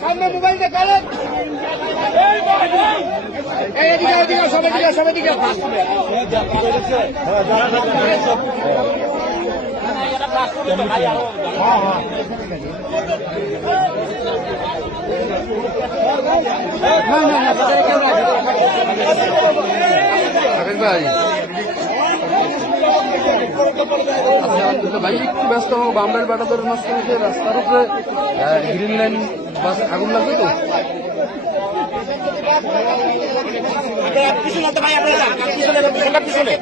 সামনে মোবাইল দেখালেন সবাই দিকে ভাই ভাই একটু ব্যস্ত হবো বামরাইল বাটাদরের মাঝখানে রাস্তার উপরে গ্রিন লাইন বাস আগুন লাগবে তো পিছনে ভাই আপনারা পিছনে